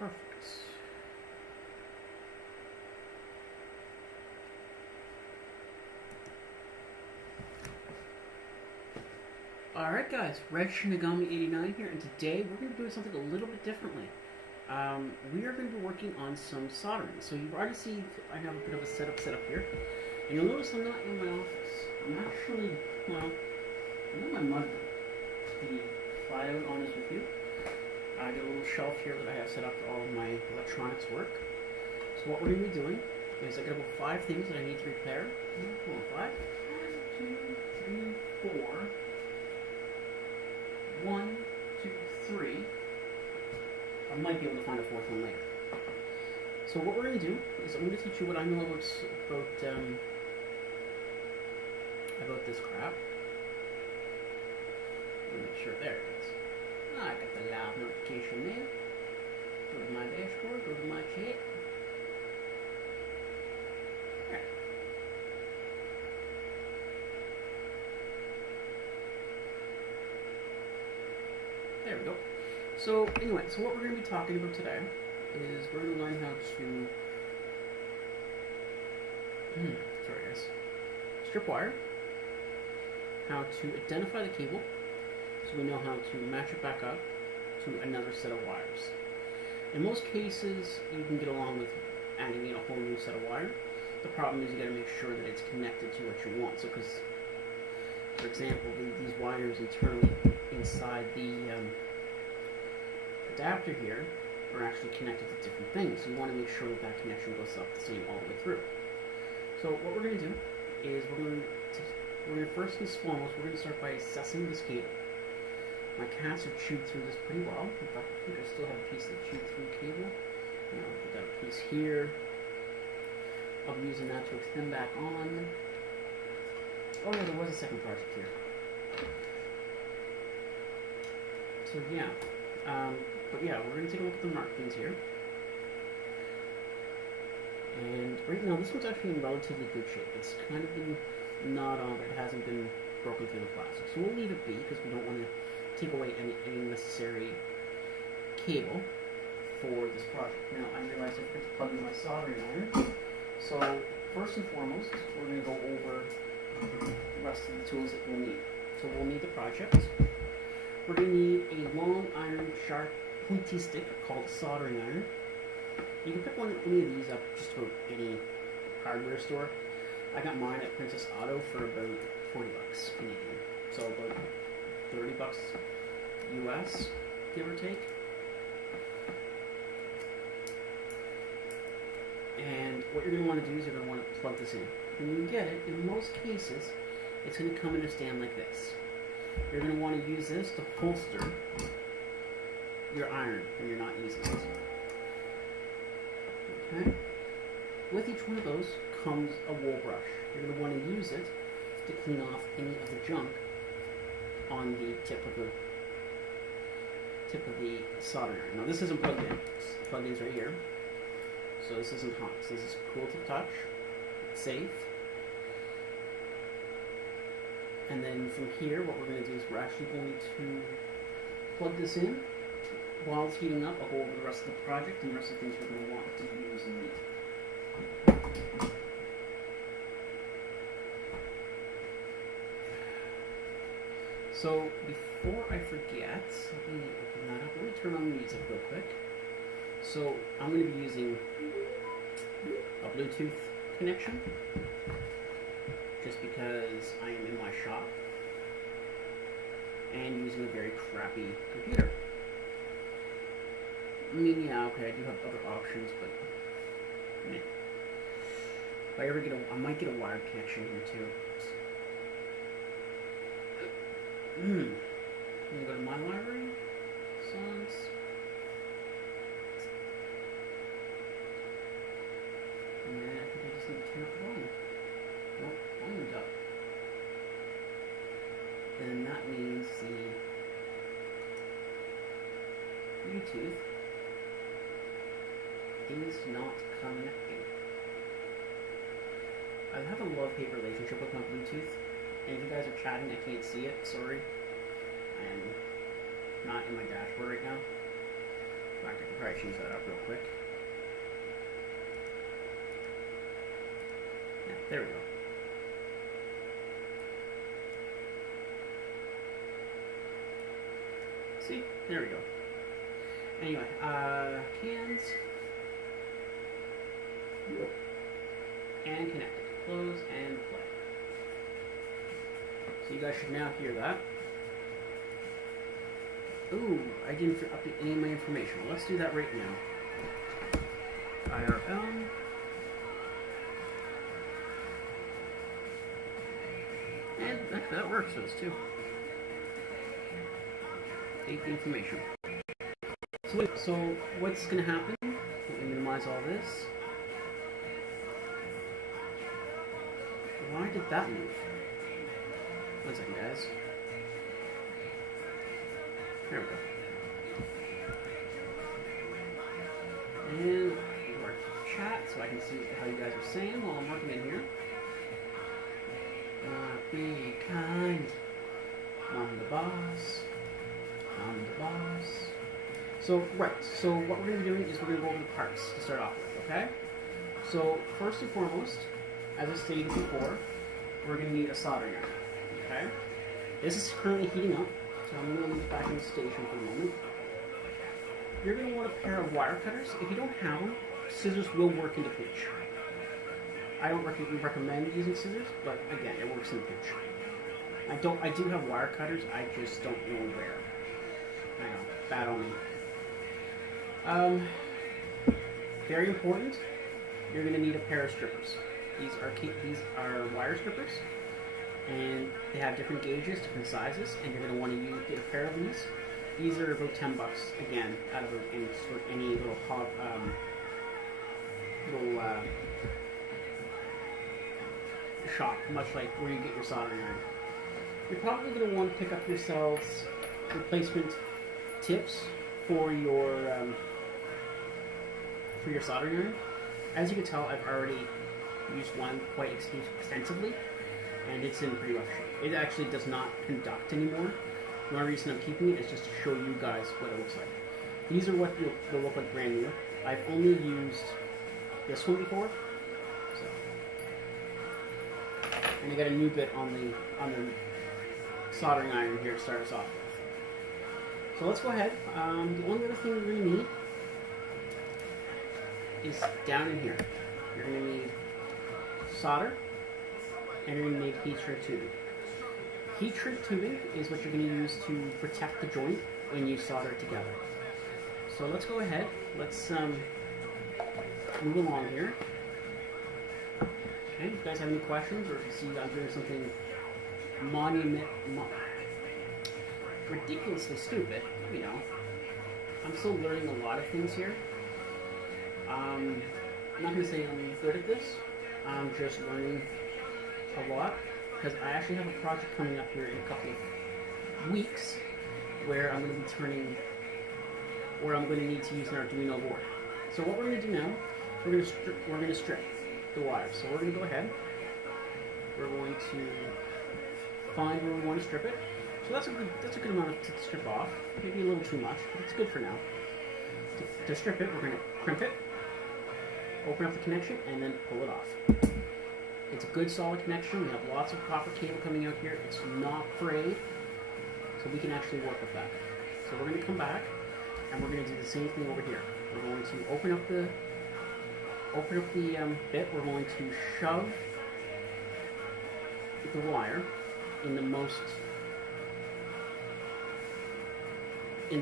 Perfect. Alright guys, Red Shinigami89 here, and today we're going to be doing something a little bit differently. We are going to be working on some soldering. So you've already seen I have a bit of a setup set up here. And you'll notice I'm not in my office. I'm actually, well, I'm in my mudroom. To be flat out honest with you. I got a little shelf here that I have set up for all of my electronics work. So what we're going to be doing is I got about 5 things that I need to repair. Hold on, 5? 1, 2, 3, 4. 1, 2, 3. I might be able to find a 4th one later. So what we're going to do is I'm going to teach you what I know about this crap. Let me make sure, there it is. I got the loud notification there. Go to my dashboard, go to my chat. Alright. There we go. So anyway, so what we're going to be talking about today is we're going to learn how to sorry guys, strip wire, how to identify the cable, so we know how to match it back up to another set of wires. In most cases, you can get along with adding in a whole new set of wire. The problem is you got to make sure that it's connected to what you want. So, because, for example, these wires internally inside the adapter here are actually connected to different things. So you want to make sure that that connection goes up the same all the way through. So what we're going to do is we're going to first and foremost, we're going to start by assessing this cable. My cats have chewed through this pretty well. In fact, I think I still have a piece of the chewed through cable. Now, I've got a piece here. I'll be using that to extend back on. Oh yeah, there was a second project here. So yeah, but yeah, we're going to take a look at the markings here. And right now, this one's actually in relatively good shape. It's kind of been gnawed on, but it hasn't been broken through the plastic. So we'll leave it be, because we don't want to take away any necessary cable for this project. Now, I realized I forgot to plug in my soldering iron. So, first and foremost, we're going to go over the rest of the tools that we'll need. So we'll need the project. We're going to need a long iron, sharp, pointy stick called a soldering iron. You can pick any of these up just about any hardware store. I got mine at Princess Auto for about 40 bucks Canadian. So about 30 bucks US, give or take. And what you're going to want to do is you're going to want to plug this in. When you get it, in most cases, it's going to come in a stand like this. You're going to want to use this to holster your iron when you're not using it. Okay? With each one of those comes a wool brush. You're going to want to use it to clean off any of the junk on the tip of the soldering iron. Now this isn't plugged in. The plug-in's right here. So this isn't hot. So this is cool to the touch. It's safe. And then from here, what we're going to do is we're actually going to plug this in. While it's heating up, I'll go over the rest of the project and the rest of the things we're going to want to use and need. So before I forget, let me open that up. Let me turn on the music real quick. So I'm going to be using a Bluetooth connection, just because I am in my shop and using a very crappy computer. I mean, yeah, okay, I do have other options, but meh. If I ever I might get a wired connection here too. I'm gonna go to my library, songs. And then I think I just need to turn up the volume. Nope, volume's up. Then that means the Bluetooth is not connecting. I have a love-hate relationship with my Bluetooth. And if you guys are chatting, I can't see it. Sorry. I'm not in my dashboard right now. I could probably change that up real quick. Yeah, there we go. See? There we go. Anyway, cans. And connected. Close and play. So you guys should now hear that. Ooh, I didn't update any of my information. Let's do that right now. IRL. And that works for this too. Take the information. So what's going to happen? Let me minimize all this. Why did that move? One second, guys. There we go. And work chat so I can see how you guys are saying while I'm working in here. Be kind. I'm the boss. I'm the boss. So, right. So what we're going to be doing is we're going to go over the parts to start off with, okay? So, first and foremost, as I stated before, we're going to need a soldering iron, okay? This is currently heating up, so I'm going to leave it back in the station for a moment. You're going to want a pair of wire cutters. If you don't have them, scissors will work in the pinch. I don't recommend using scissors, but again, it works in the pinch. I do have wire cutters, I just don't know where. I know, bad on me. Very important, you're going to need a pair of strippers. These are wire strippers, and they have different gauges, different sizes, and you're going to want to get a pair of these. These are about $10 again, out of any little shop, much like where you get your soldering iron. You're probably going to want to pick up yourselves replacement tips for your soldering iron. As you can tell, I've already used one quite extensively, and it's in pretty rough shape. It actually does not conduct anymore. The only reason I'm keeping it is just to show you guys what it looks like. These are what they'll look like brand new. I've only used this one before, so. And I got a new bit on the soldering iron here to start us off with. So let's go ahead. The only other thing we're going to need is down in here. You're going to need solder, and you're going to need heat shrink tubing. Heat shrink tubing is what you're going to use to protect the joint when you solder it together. So let's go ahead. Let's move along here. Okay, if you guys have any questions, or if you see I'm doing something ridiculously stupid, let me know. I'm still learning a lot of things here. I'm not going to say I'm good at this. I'm just learning a lot, because I actually have a project coming up here in a couple of weeks where I'm going to need to use an Arduino board. So what we're going to do now, we're going to strip the wires. So we're going to go ahead. We're going to find where we want to strip it. So that's a good amount to strip off. Maybe a little too much, but it's good for now. To strip it, we're going to crimp it, open up the connection, and then pull it off. It's a good solid connection. We have lots of copper cable coming out here. It's not frayed, so we can actually work with that. So we're going to come back, and we're going to do the same thing over here. We're going to open up the bit. We're going to shove the wire in the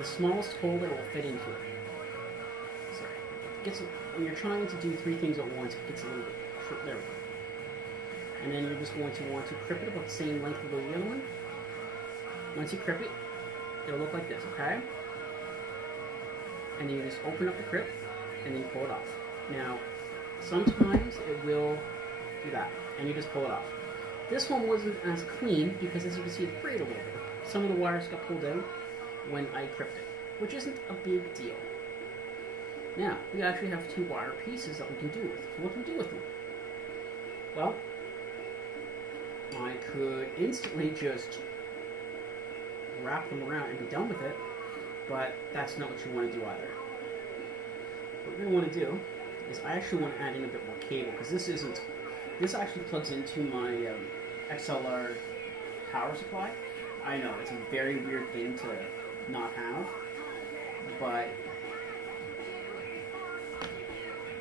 smallest hole that will fit into it. Sorry. When you're trying to do three things at once, it gets a little bit short. There we go. And then you're just going to want to crip it about the same length of the other one. Once you crip it, it'll look like this, okay? And then you just open up the crip, and then you pull it off. Now, sometimes it will do that, and you just pull it off. This one wasn't as clean, because as you can see, it frayed a little bit. Some of the wires got pulled out when I cripped it, which isn't a big deal. Now, we actually have two wire pieces that we can do with. What can we do with them? Well, I could instantly just wrap them around and be done with it, but that's not what you want to do either. what we're going to want to do is I actually want to add in a bit more cable, because this actually plugs into my XLR power supply. I know, it's a very weird thing to not have, but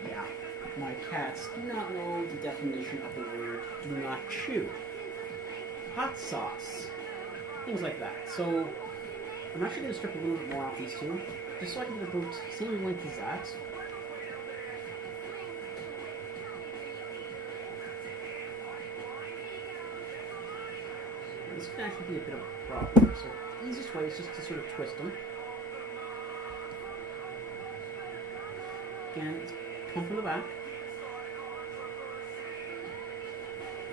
yeah, my cats do not know the definition of the word do not chew. Hot sauce, things like that. So I'm actually going to strip a little bit more off these two, just so I can get about the same length as that. This can actually be a bit of a problem. So the easiest way is just to sort of twist them. Again, come from the back.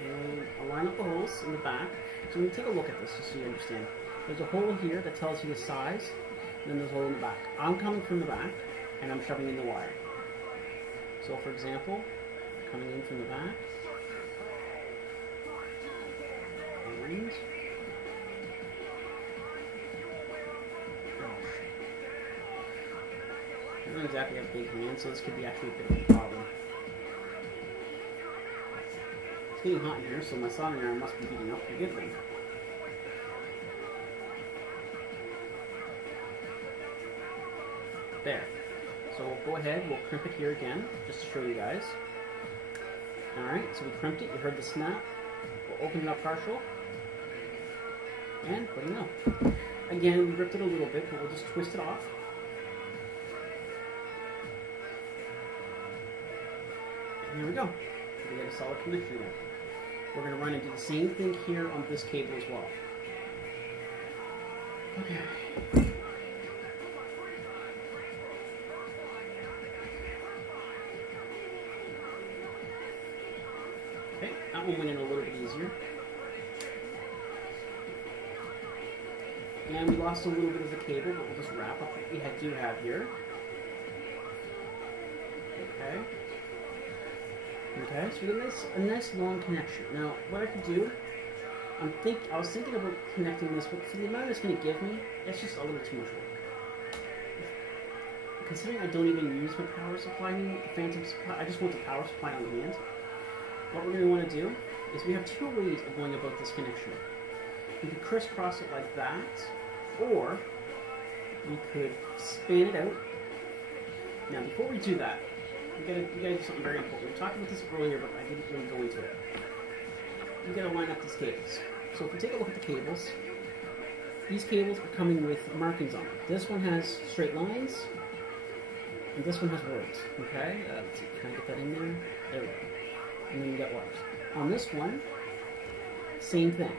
And I'll line up the holes in the back. So when you take a look at this, just so you understand. There's a hole here that tells you the size, and then there's a hole in the back. I'm coming from the back, and I'm shoving in the wire. So for example, coming in from the back, and I don't exactly have big hands, so this could be actually a bit of a problem. It's getting hot in here, so my soldering iron must be heating up pretty good then. There. So we'll go ahead, we'll crimp it here again, just to show you guys. Alright, so we crimped it, you heard the snap. We'll open it up partial. And putting it up. Again, we ripped it a little bit, but we'll just twist it off. And there we go. We get a solid connection there. We're going to run and do the same thing here on this cable as well. Okay. Okay, that one went in a little bit easier. And we lost a little bit of the cable, but we'll just wrap up what we do have here. Okay. Okay, so we got a nice long connection. Now, what I could do, I was thinking about connecting this, but for the amount it's going to give me, it's just a little too much work. Considering I don't even use my power supply anymore, the phantom supply, I just want the power supply on hand. What we're going to want to do is we have two ways of going about this connection. We could crisscross it like that, or we could span it out. Now, before we do that, we gotta do something very important. We talked about this earlier, but I didn't really go into it. We gotta line up these cables. So if we take a look at the cables, these cables are coming with markings on them. This one has straight lines, and this one has words. Okay, let's see, can I get that in there? There we go. And then we got wires. On this one, same thing.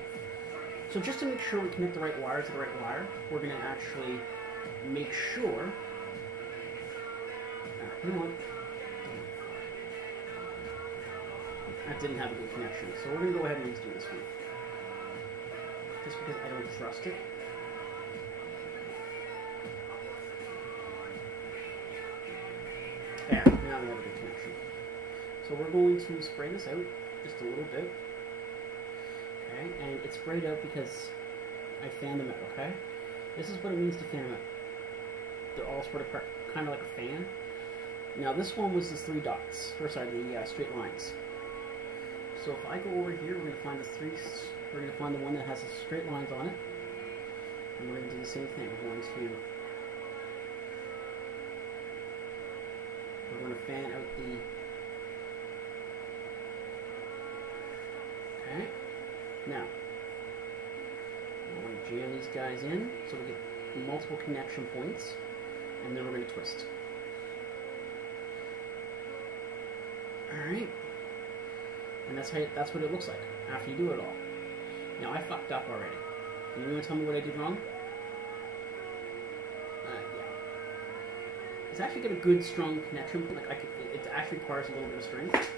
So just to make sure we connect the right wire to the right wire, we're gonna actually make sure. You know what? That didn't have a good connection, so we're going to go ahead and just do this one. Just because I don't trust it. There, now we have a good connection. So we're going to spray this out just a little bit. Okay, and it's sprayed out because I fanned them out, okay? This is what it means to fan them out. They're all spread apart, kind of like a fan. Now this one was the three dots, or sorry, the straight lines. So if I go over here, we're going to find we're going to find the one that has the straight lines on it. And we're going to do the same thing. We're going to fan out the, okay. Now, we're going to jam these guys in so we get multiple connection points, and then we're going to twist. Alright. And that's what it looks like after you do it all. Now, I fucked up already. You want to tell me what I did wrong? Yeah. It's actually got a good, strong connection. Like it actually requires a little bit of strength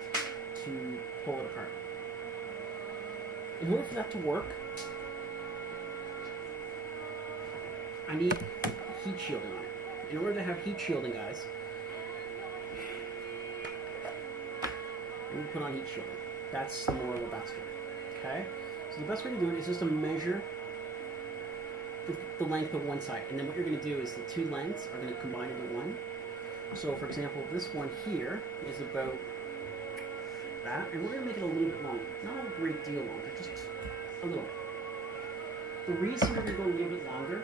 to pull it apart. In order for that to work, I need heat shielding on it. In order to have heat shielding, guys, we put on heat shielding. That's the moral of that story. Okay? So the best way to do it is just to measure the length of one side. And then what you're going to do is the two lengths are going to combine into one. So, for example, this one here is about that, and we're going to make it a little bit longer. Not a great deal longer, just a little bit. The reason we're going to go a little bit longer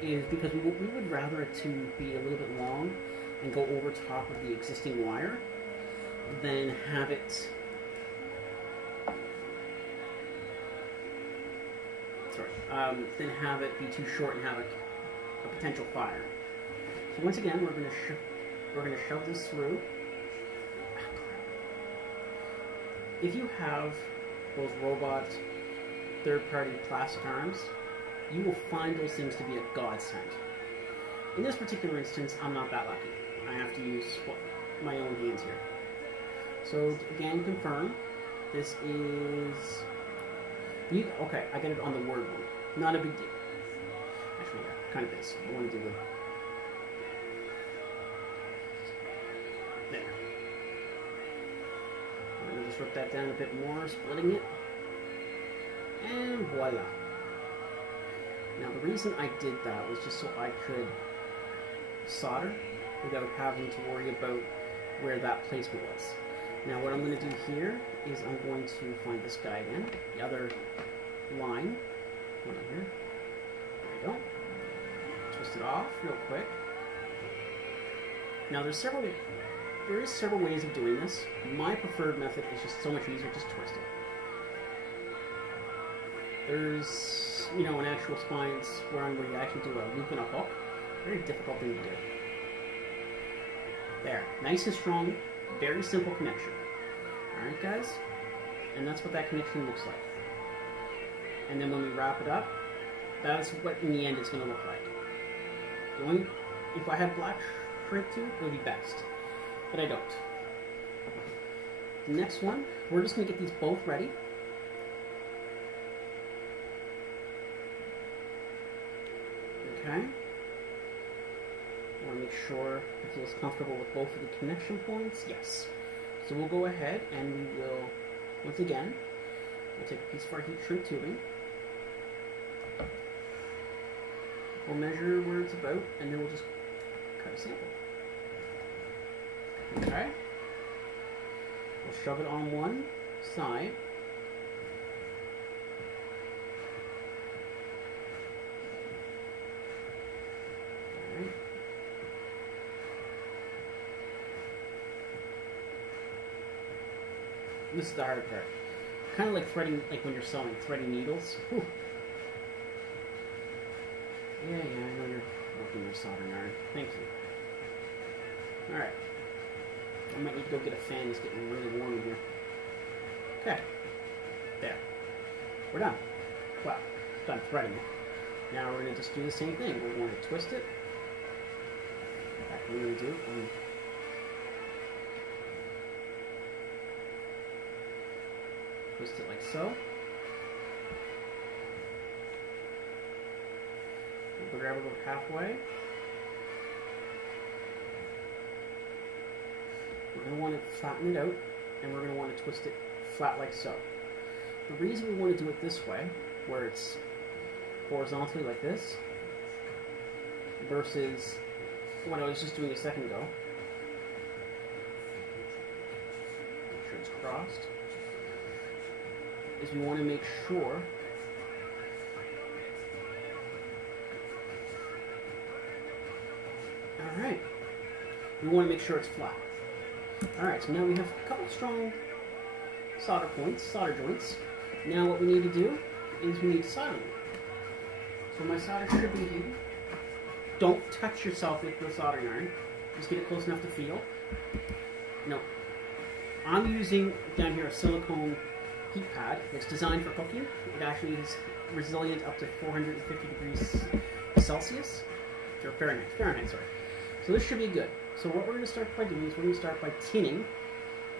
is because we would rather it to be a little bit long and go over top of the existing wire than have it than have it be too short and have a potential fire. So once again, we're going to shove this through. If you have those robot third-party plastic arms, you will find those things to be a godsend. In this particular instance, I'm not that lucky. I have to use my own hands here. So again, confirm. This is... Okay, I get it on the word one. Not a big deal. Actually, yeah, kind of is. I want to do the... There. I'm going to just rip that down a bit more, splitting it. And voila. Now the reason I did that was just so I could solder without having to worry about where that placement was. Now what I'm going to do here is I'm going to find this guy again, the other line. Hold on here. There we go. Twist it off real quick. Now there is several ways of doing this. My preferred method is just so much easier, just twist it. There's, in actual spines where you actually do a loop and a hook. Very difficult thing to do. There, nice and strong, very simple connection. Alright guys, and that's what that connection looks like. And then when we wrap it up, that's what in the end it's going to look like. If I had black shrink to it, it would be best. But I don't. The next one, we're just going to get these both ready. Okay. I want to make sure it feels comfortable with both of the connection points. Yes. So we'll go ahead and we will, once again, we'll take a piece of our heat shrink tubing. We'll measure where it's about, and then we'll just cut a sample. Okay. We'll shove it on one side. Alright. This is the hard part. Kind of like threading, like when you're sewing, threading needles. Whew. Yeah, I know you're working your soldering iron. Thank you. Alright. I might need to go get a fan. It's getting really warm in here. Okay. There. We're done. Well, done threading it. Now we're going to just do the same thing. We're going to twist it. That's what we're going to do. Twist it like so. We'll grab it about halfway. We're going to want to flatten it out, and we're going to want to twist it flat like so. The reason we want to do it this way, where it's horizontally like this, versus what I was just doing a second ago. Make sure it's crossed. Is we want to make sure alright. We want to make sure it's flat. Alright, so now we have a couple strong solder points, solder joints. Now what we need to do is we need to solder them. So my solder should be here. Don't touch yourself with the soldering iron. Just get it close enough to feel. No. I'm using down here a silicone heat pad. It's designed for cooking. It actually is resilient up to 450 degrees Celsius. Or Fahrenheit, sorry. So this should be good. So what we're going to start by doing is we're going to start by tinning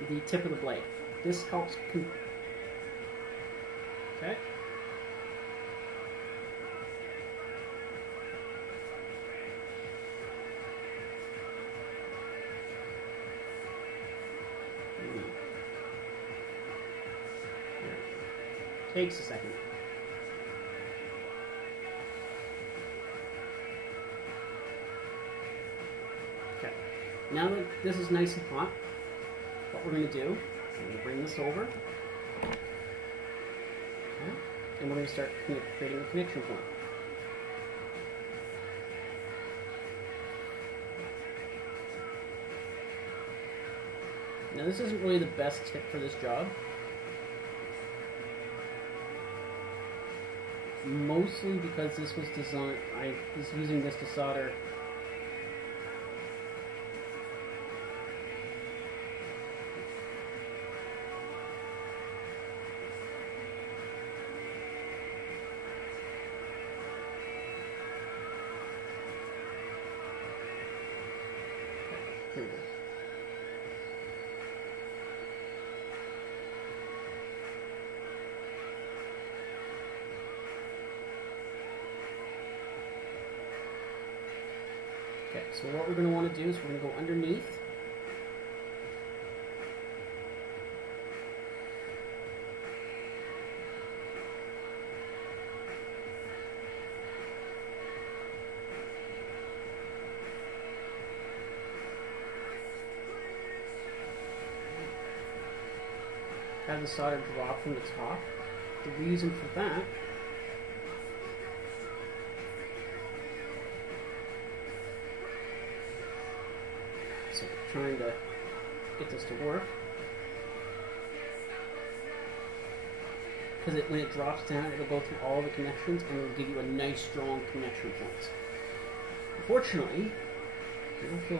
the tip of the blade. This helps... Okay. Takes a second. Okay. Now that this is nice and hot, what we're going to do, we're going to bring this over. Okay, and we're going to start creating a connection point. Now this isn't really the best tip for this job. Mostly because this was designed, I was using this to solder here we go. Okay, so what we're going to want to do is we're going to go underneath. Have the solder drop from the top. The reason for that so we're trying to get this to work. Because when it drops down, it'll go through all the connections and it'll give you a nice strong connection point. Unfortunately, I don't feel...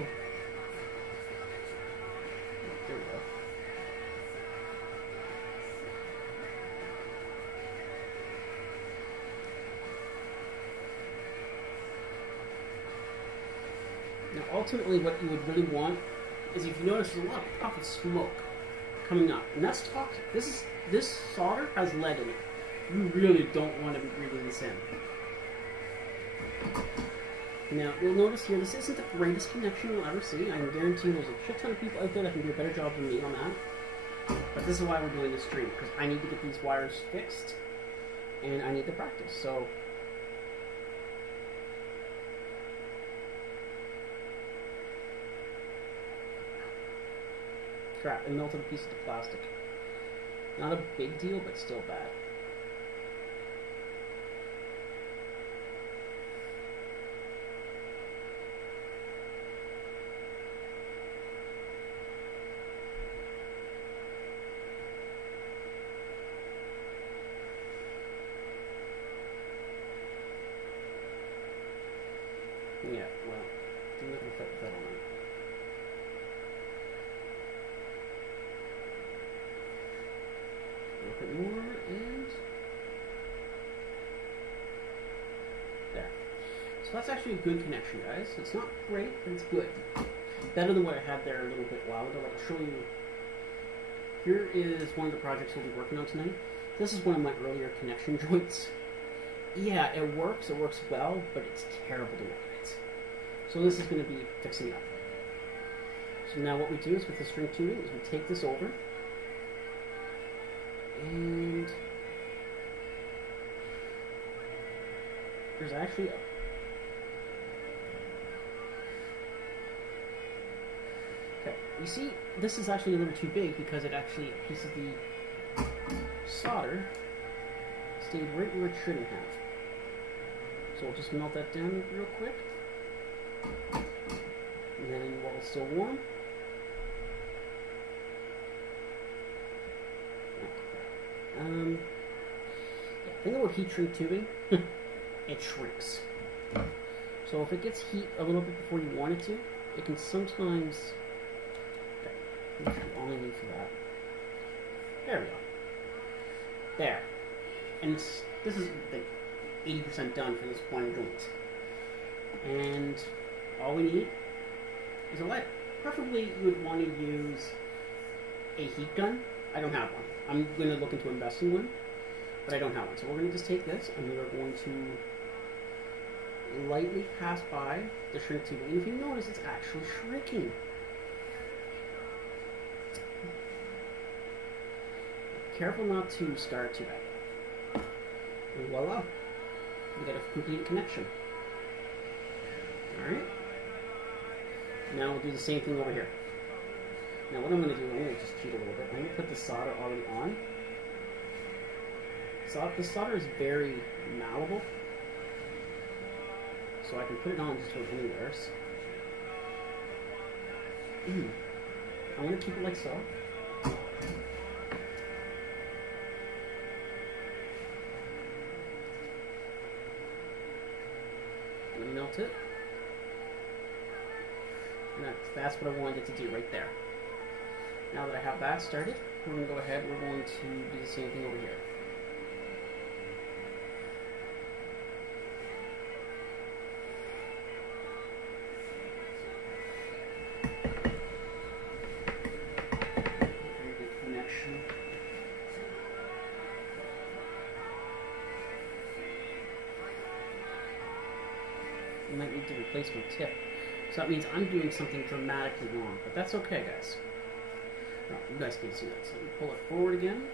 There we go. Now, ultimately, what you would really want is, if you notice, there's a lot of puff of smoke coming up, and that's toxic. This solder has lead in it. You really don't want to be breathing this in. Now, you'll notice here, this isn't the greatest connection you'll ever see. I can guarantee you there's a shit ton of people out there that can do a better job than me on that. But this is why we're doing this stream, because I need to get these wires fixed, and I need to practice. So. Crap, it melted a piece of the plastic. Not a big deal, but still bad. Yeah, well, I'm not going to fight with that all night. A little bit more, and there. So that's actually a good connection, guys. It's not great, but it's good. Better than what I had there a little bit while ago. I'll show you. Here is one of the projects we'll be working on tonight. This is one of my earlier connection joints. Yeah, it works well, but it's terrible to work at. So this is going to be fixing it up. So now what we do is with the string tubing is we take this over, and there's actually a okay, you see this is actually a little too big because it actually, a piece of the solder stayed right where it shouldn't have. So we'll just melt that down real quick. And then while it's still warm, yeah, thing about heat shrink tubing, it shrinks. So if it gets heat a little bit before you want it to, it can sometimes. Okay, that's all I need for that. There we go. There, and this is like 80% done for this one joint. And all we need is a lighter. Preferably, you would want to use a heat gun. I don't have one. I'm going to look into investing one, but I don't have one. So we're going to just take this, and we are going to lightly pass by the shrink tubing. And if you notice, it's actually shrinking. Careful not to scar too bad. And voila, we got a complete connection. Alright. Now we'll do the same thing over here. Now what I'm going to do, I'm going to just cheat a little bit. I'm going to put the solder already on. So the solder is very malleable, so I can put it on just about anywhere. I want to keep it like so. I'm going to melt it. And that's what I wanted it to do right there. Now that I have that started, we're going to go ahead, we're going to do the same thing over here. Very good connection. You might need to replace my tip. So that means I'm doing something dramatically wrong, but that's okay, guys. No, you guys can see that. So we pull it forward again.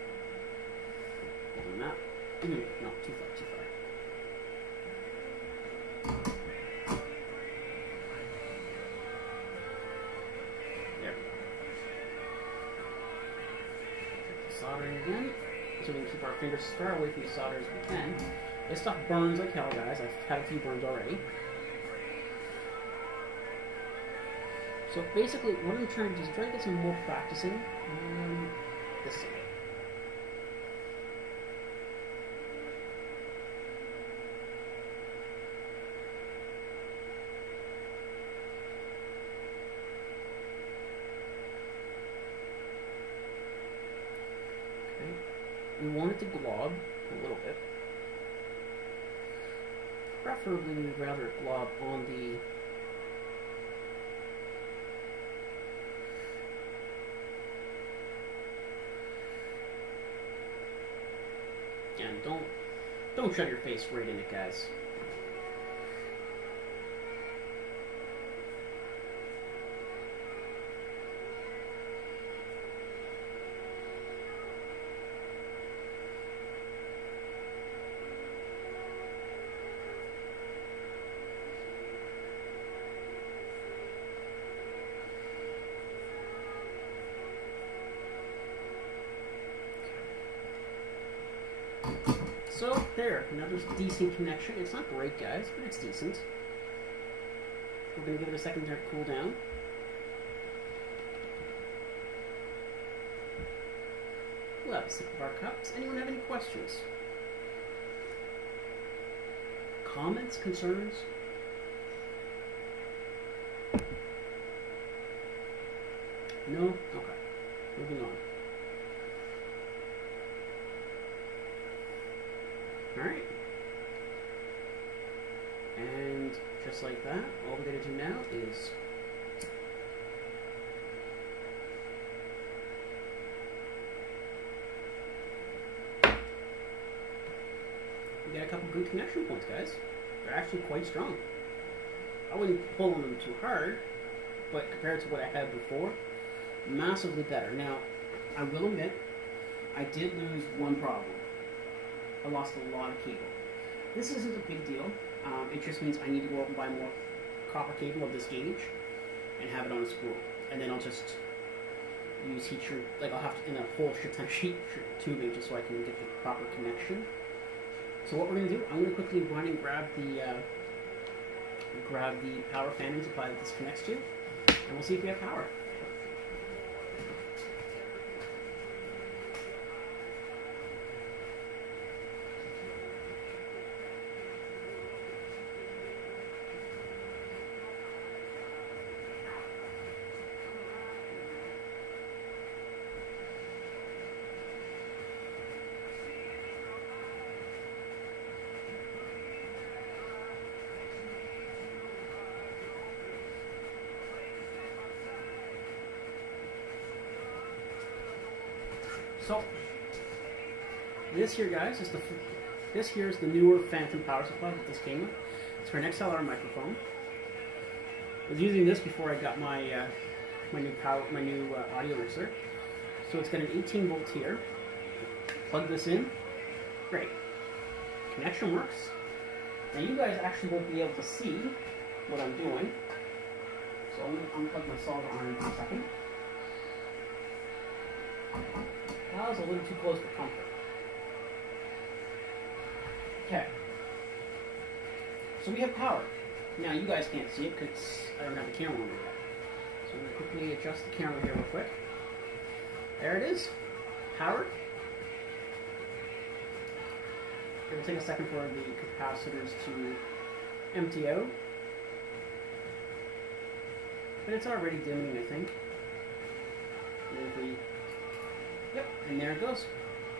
Hold on that. No, too far, too far. There we go. Check the soldering again. So we can keep our fingers as far away from the solder as we can. This stuff burns like hell, guys. I've had a few burns already. So basically, what I'm trying to do is try to get some more practicing on this side. Okay. We want it to glob a little bit. Preferably, we'd rather it glob on the and don't shove your face right in it, guys. So, there. Now there's a decent connection. It's not great, guys, but it's decent. We're going to give it a second to cool down. We'll have a sip of our cups. Anyone have any questions? Comments? Concerns? No? Okay. Moving on. Alright. And just like that, all we gotta do now is we got a couple good connection points, guys. They're actually quite strong. I wouldn't pull on them too hard, but compared to what I had before, massively better. Now, I will admit, I did lose one problem. I lost a lot of cable. This isn't a big deal. It just means I need to go out and buy more copper cable of this gauge and have it on a spool. And then I'll just use heat shrink, like I'll have to, in a whole shit ton of heat tubing just so I can get the proper connection. So what we're going to do, I'm going to quickly run and grab the power fan and supply that this connects to, and we'll see if we have power. So, this here, guys, is this here is the newer Phantom power supply that this came with. It's for an XLR microphone. I was using this before I got my my new audio mixer. So it's got an 18 volt here. Plug this in. Great. Connection works. Now you guys actually won't be able to see what I'm doing. So I'm going to unplug my solder iron for a second. That was a little too close for comfort. Okay. So we have power. Now you guys can't see it because I don't have the camera on yet. So I'm going to quickly adjust the camera here real quick. There it is. Powered. It will take a second for the capacitors to empty out. But it's already dimming, I think. And if we... Yep, and there it goes.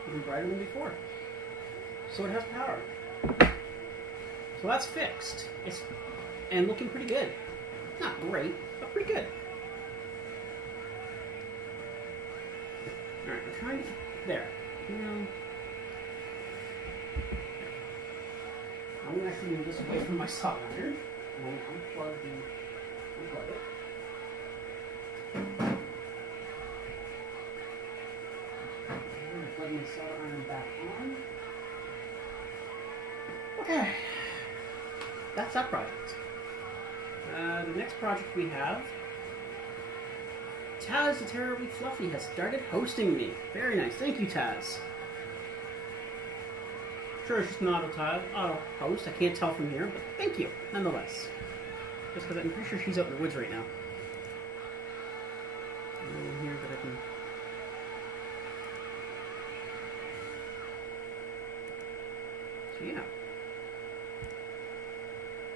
Even brighter than before. So it has power. So that's fixed. And looking pretty good. Not great, but pretty good. Alright, we're trying to... There. I'm going to actually move this away from my solder iron. I'm going to unplug it. I'm going to plug my solder iron back on. Okay. That's that project. The next project we have, Taz the Terribly Fluffy has started hosting me. Very nice. Thank you, Taz. Sure, it's just an auto host. I can't tell from here, but thank you, nonetheless. Just because I'm pretty sure she's out in the woods right now. Here that I can... So yeah.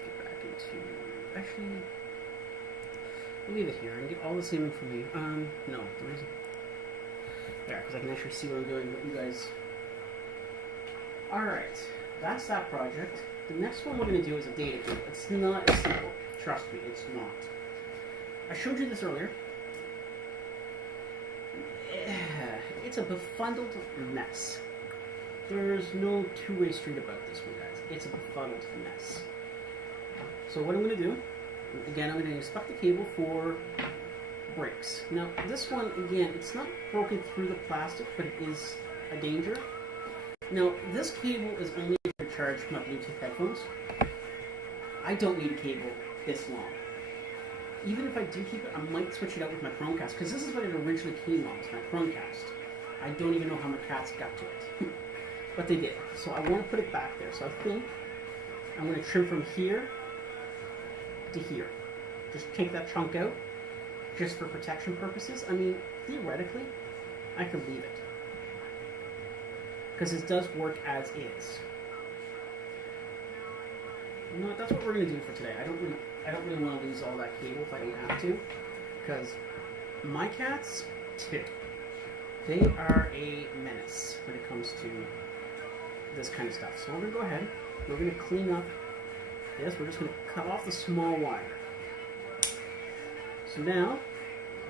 Get back into... Actually... We'll leave it here and get all the same information. No, the reason... There, because I can actually see what I'm doing, what you guys... Alright, that's that project. The next one we're going to do is a data cable. It's not as simple. Trust me, it's not. I showed you this earlier. It's a befuddled mess. There's no two-way street about this one, guys. It's a befuddled mess. So what I'm going to do, again, I'm going to inspect the cable for breaks. Now, this one, again, it's not broken through the plastic, but it is a danger. Now, this cable is only to charge my Bluetooth headphones. I don't need a cable this long. Even if I do keep it, I might switch it out with my Chromecast, because this is what it originally came on, was my Chromecast. I don't even know how my cats got to it. But they did. So I want to put it back there. So I think I'm going to trim from here to here. Just take that chunk out, just for protection purposes. I mean, theoretically, I could leave it. Because it does work as is. You know what, that's what we're going to do for today. I don't really want to lose all that cable if I don't have to. Because my cats, too, they are a menace when it comes to this kind of stuff. So we're going to go ahead. We're going to clean up this. We're just going to cut off the small wire. So now,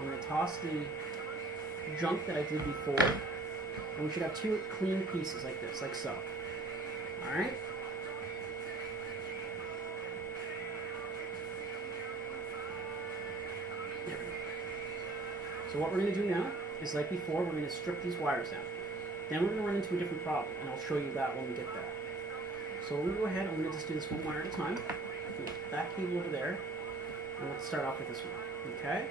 I'm going to toss the junk that I did before. And we should have two clean pieces like this, like so. Alright? There we go. So what we're going to do now is, like before, we're going to strip these wires down. Then we're going to run into a different problem, and I'll show you that when we get there. So we're going to go ahead, I'm going to just do this one wire at a time. That cable over there, and we'll start off with this one. Okay?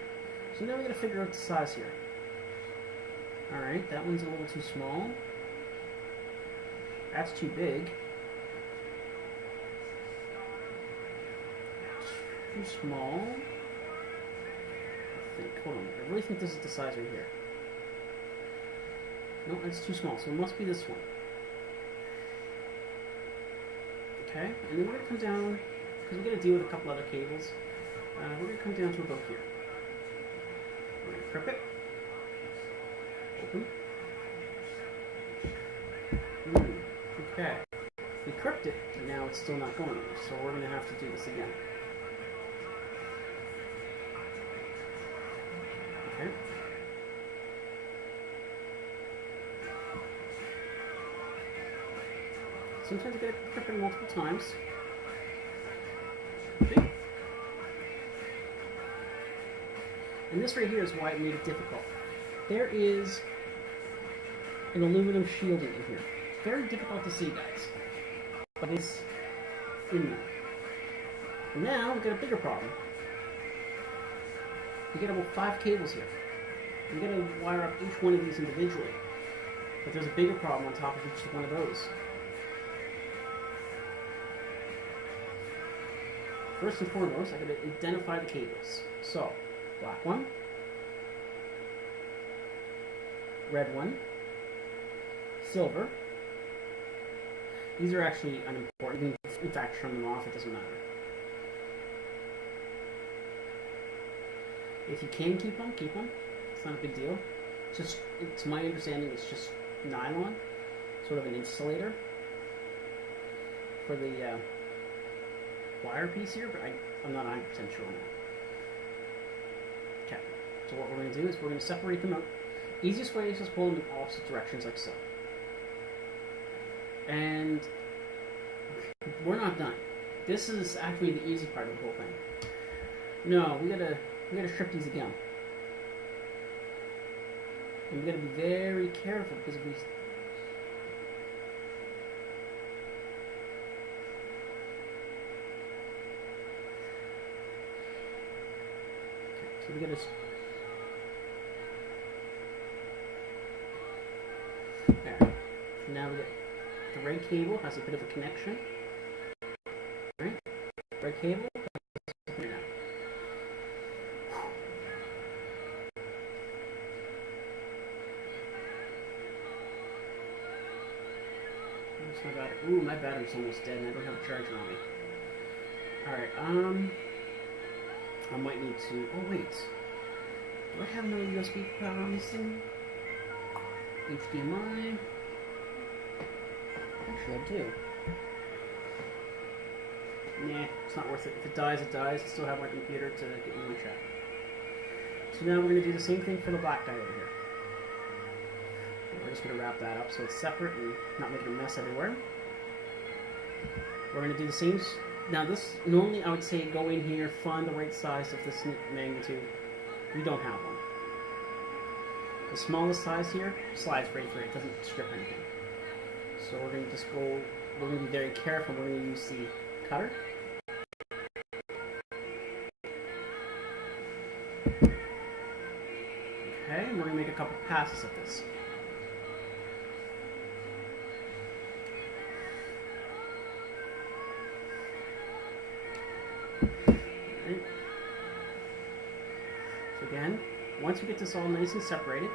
So now we're going to figure out the size here. Alright, that one's a little too small. That's too big. Too small. I think, hold on, I really think this is the size right here. No, that's too small, so it must be this one. Okay, and then we're going to come down, because we're going to deal with a couple other cables. We're going to come down to about here. We're going to crib it. Open. Okay. We cribbed it, and now it's still not going, so we're going to have to do this again. Okay. Sometimes you get to crib it multiple times. Okay. And this right here is why it made it difficult. There is an aluminum shielding in here. Very difficult to see, guys. But it's in there. And now we've got a bigger problem. You get about 5 cables here. You gotta wire up each one of these individually. But there's a bigger problem on top of each one of those. First and foremost, I gotta identify the cables. So, black one, red one, silver. These are actually unimportant. You can, in fact, turn them off, it doesn't matter. If you can keep them, keep them. It's not a big deal. It's my understanding, it's just nylon, sort of an insulator for the wire piece here, but I'm not 100% sure on that. Okay, so what we're going to do is we're going to separate them out. Easiest way is just pull them in opposite directions like so. And we're not done. This is actually the easy part of the whole thing. No, we gotta strip these again. And we gotta be very careful because if we we gotta there. Now we get the red cable has a bit of a connection. Right? Red cable. Here now. Where's my battery? Ooh, my battery's almost dead and I don't have a charger on me. Alright, I might need to... Oh, wait. Do I have no USB power on this thing? HDMI. Actually, I do. Nah, it's not worth it. If it dies, it dies. I still have my computer to get me my chat. So now we're going to do the same thing for the black guy over here. We're just going to wrap that up so it's separate and not making a mess everywhere. We're going to do the same... Now this, normally I would say go in here, find the right size of this magnitude. We don't have one. The smallest size here slides right through it, doesn't strip anything. So we're going to just go, we're going to be very careful. We're going to use the cutter. Okay, and we're going to make a couple passes of this. So again, once we get this all nice and separated,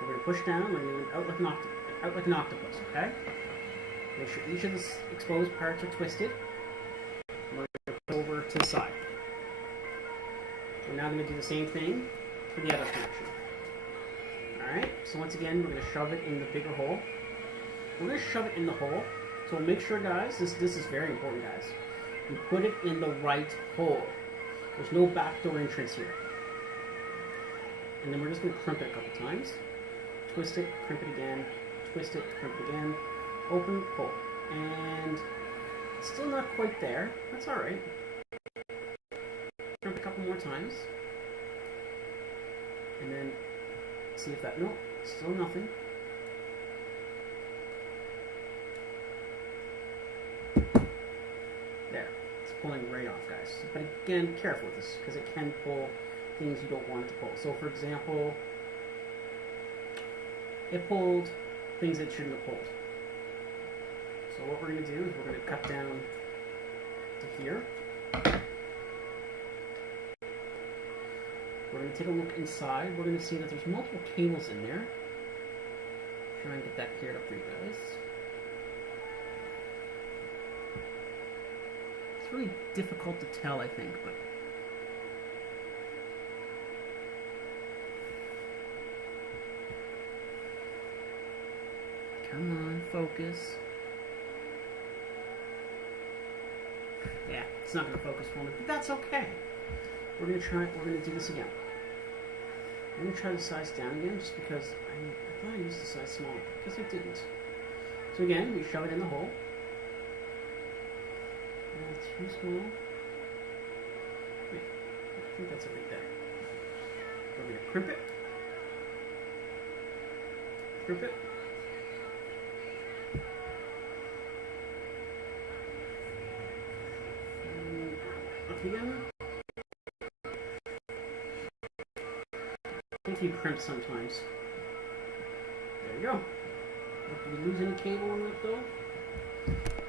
we're going to push down, we're going to out like an octopus, okay? Make sure each of the exposed parts are twisted. We're going to put over to the side. We're now going to do the same thing for the other connection. Alright, so once again, we're going to shove it in the bigger hole. We're going to shove it in the hole. So make sure, guys, this is very important, guys. You put it in the right hole. There's no backdoor entrance here. And then we're just going to crimp it a couple times. Twist it, crimp it again. Twist it, crimp it again. Open, pull. And it's still not quite there. That's alright. Crimp a couple more times. And then see if that... No, still nothing. There. It's pulling right off, guys. But again, careful with this, because it can pull things you don't want it to pull. So, for example, it pulled things it shouldn't have pulled. So what we're going to do is we're going to cut down to here. We're going to take a look inside. We're going to see that there's multiple cables in there. Try and get that cleared up for you guys. It's really difficult to tell, I think, but... Come on, focus. Yeah, it's not going to focus for me, but that's okay. We're going to do this again. I'm going to try to size down again, just because I thought I used the size small. I guess I didn't. So again, we shove it in the hole. Too small. Wait, I think that's it right there. We're going to crimp it. Crimp it. Up again. to be crimped sometimes. There you go. Did we lose any cable on that though?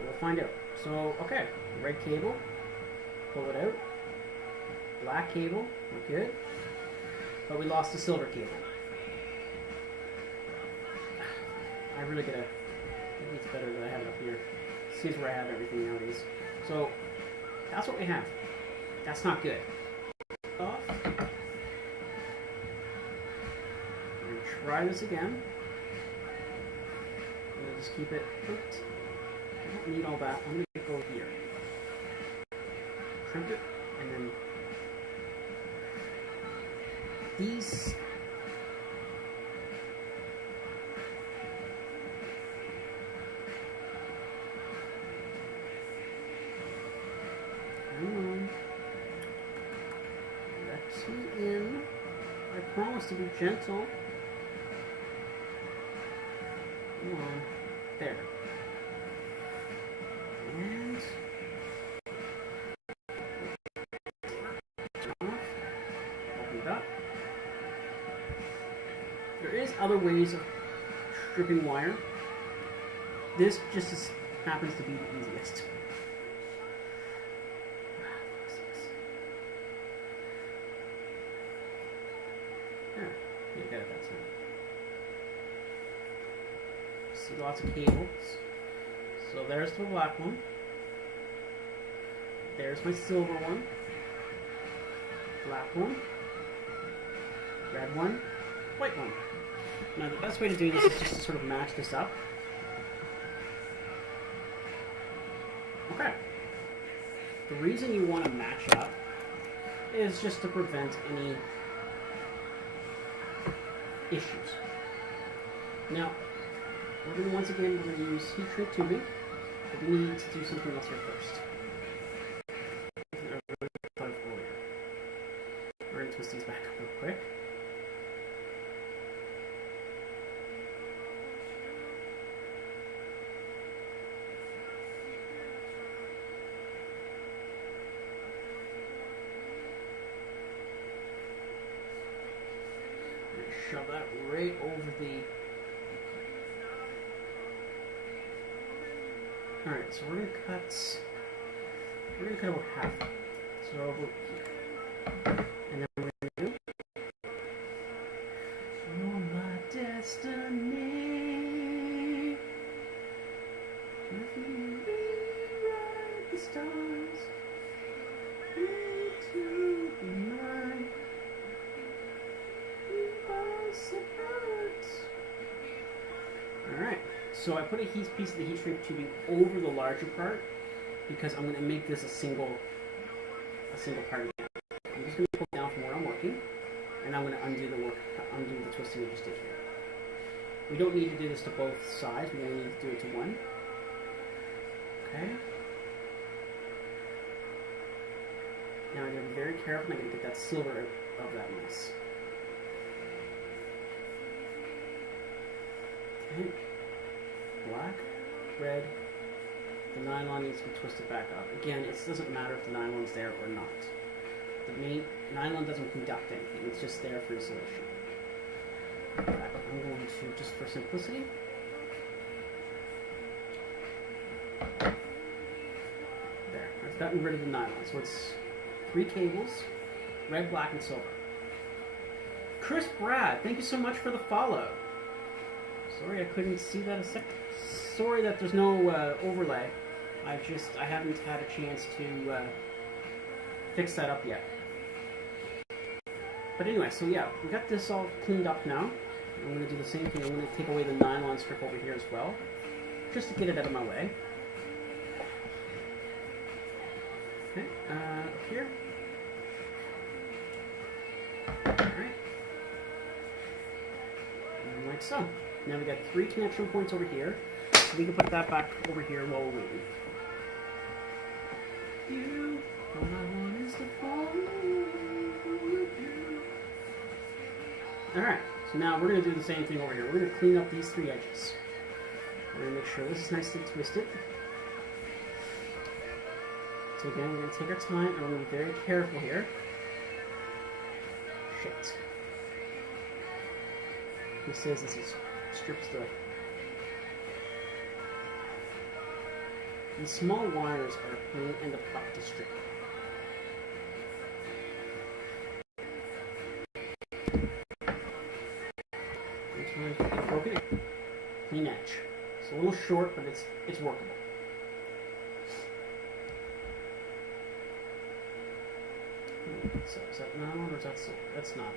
We'll find out. So, okay, red cable, pull it out. Black cable, we're good. But we lost the silver cable. I really gotta, maybe it's better that I have it up here. This is where I have everything nowadays. So, that's what we have. That's not good. Off. We're gonna try this again. I'm gonna just keep it hooked. I don't need all that. I'm gonna go here. Crimp it, and then these. Come on. Let me in. I promise to be gentle. Come on. There. And turn off. Open it up. There is other ways of stripping wire. This just happens to be the easiest. There. You got it that time. See lots of cables. So there's the black one. There's my silver one. Black one. Red one. White one. Now the best way to do this is just to sort of match this up. Okay. The reason you want to match up is just to prevent any issues. Now, we're going to once again use heat shrink tubing, but we need to do something else here first. We're going to twist these back up real quick. Shove that right over the... Alright, so we're going to cut about half. So over here. And then we're going to do... Oh, my destiny. If you rewrite the stars into the night. Alright, so I put a piece of the heat shrink tubing over the larger part because I'm going to make this a single part again. I'm just going to pull down from where I'm working, and I'm going to undo the twisting we just did here. We don't need to do this to both sides, we only need to do it to one. Okay. Now I'm going to be very careful, I'm going to get that silver out of that mess. Okay. Black, red, the nylon needs to be twisted back up. Again, it doesn't matter if the nylon's there or not. The main nylon doesn't conduct anything, it's just there for insulation. I'm going to, just for simplicity, there, I've gotten rid of the nylon. So it's 3 cables, red, black, and silver. Chris Brad, thank you so much for the follow. Sorry I couldn't see that a sec. Sorry that there's no overlay. I haven't had a chance to fix that up yet. But anyway, so yeah, we got this all cleaned up now. I'm going to do the same thing. I'm going to take away the nylon strip over here as well, just to get it out of my way. Okay, up here. Alright. And like so. Now we got 3 connection points over here, so we can put that back over here while we're waiting. You, all I want is to fall with you. Alright, so now we're going to do the same thing over here. We're going to clean up these 3 edges. We're going to make sure this is nicely twisted. So again, we're going to take our time, and we're going to be very careful here. Shit. He says as he strips these small wires are a pain in the butt to strip. Sometimes you get broken. Clean edge. It's a little short, but it's workable. So is that nylon or is that silver? That's nylon.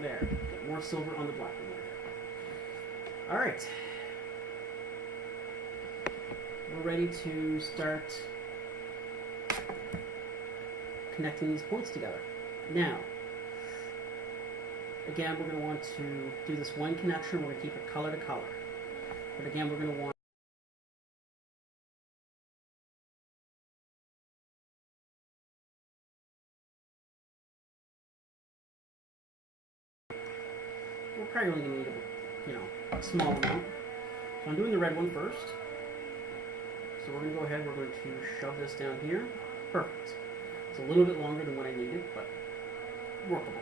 There. Get more silver on the black one there. Alright. We're ready to start connecting these points together. Now, again, we're going to want to do this one connection. We're going to keep it color to color. But again, we're going to want we're probably going to need a small amount. So I'm doing the red one first. So we're going to go ahead, we're going to shove this down here. Perfect. It's a little bit longer than what I needed, but workable.